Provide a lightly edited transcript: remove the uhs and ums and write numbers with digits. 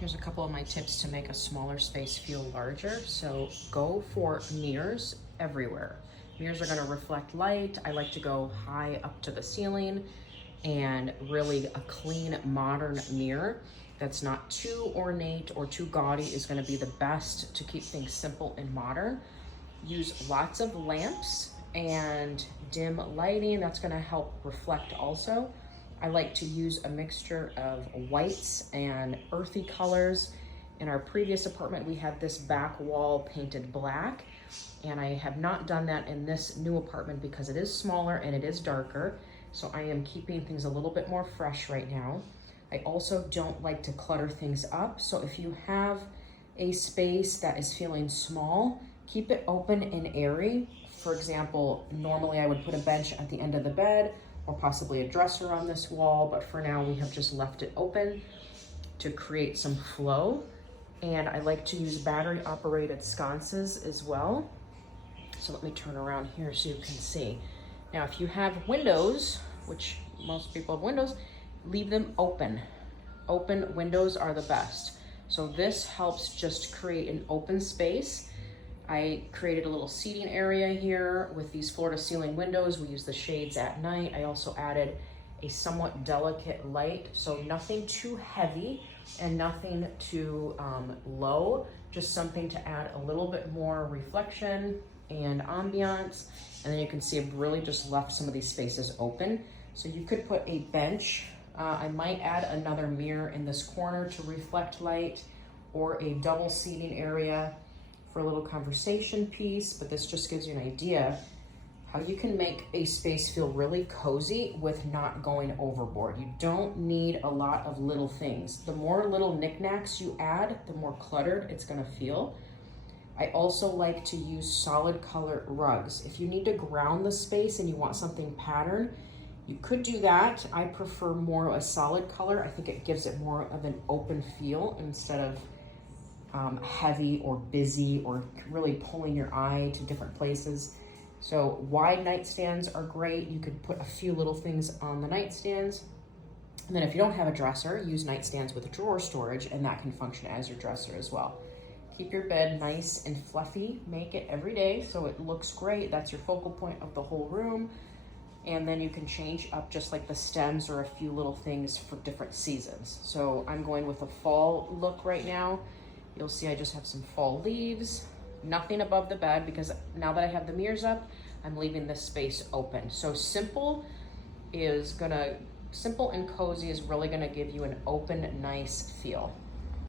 Here's a couple of my tips to make a smaller space feel larger. So go for mirrors everywhere. Mirrors are gonna reflect light. I like to go high up to the ceiling, and really a clean, modern mirror that's not too ornate or too gaudy is gonna be the best to keep things simple and modern. Use lots of lamps and dim lighting. That's gonna help reflect also. I like to use a mixture of whites and earthy colors. In our previous apartment, we had this back wall painted black, and I have not done that in this new apartment because it is smaller and it is darker. So I am keeping things a little bit more fresh right now. I also don't like to clutter things up. So if you have a space that is feeling small, keep it open and airy. For example, normally I would put a bench at the end of the bed or possibly a dresser on this wall, but for now we have just left it open to create some flow. And I like to use battery operated sconces as well. So let me turn around here so you can see. Now, if you have windows, which most people have windows, leave them open. Open windows are the best. So this helps just create an open space. I created a little seating area here with these floor to ceiling windows. We use the shades at night. I also added a somewhat delicate light, so nothing too heavy and nothing too low, just something to add a little bit more reflection and ambiance. And then you can see I've really just left some of these spaces open. So you could put a bench. I might add another mirror in this corner to reflect light, or a double seating area for a little conversation piece, but this just gives you an idea how you can make a space feel really cozy with not going overboard. You don't need a lot of little things. The more little knickknacks you add, the more cluttered it's gonna feel. I also like to use solid color rugs. If you need to ground the space and you want something patterned, you could do that. I prefer more a solid color. I think it gives it more of an open feel instead of heavy or busy or really pulling your eye to different places. So wide nightstands are great. You could put a few little things on the nightstands. And then if you don't have a dresser, use nightstands with drawer storage, and that can function as your dresser as well. Keep your bed nice and fluffy. Make it every day so it looks great. That's your focal point of the whole room. And then you can change up just like the stems or a few little things for different seasons. So I'm going with a fall look right now. You'll see I just have some fall leaves, nothing above the bed, because now that I have the mirrors up, I'm leaving this space open. So simple and cozy is really gonna give you an open, nice feel.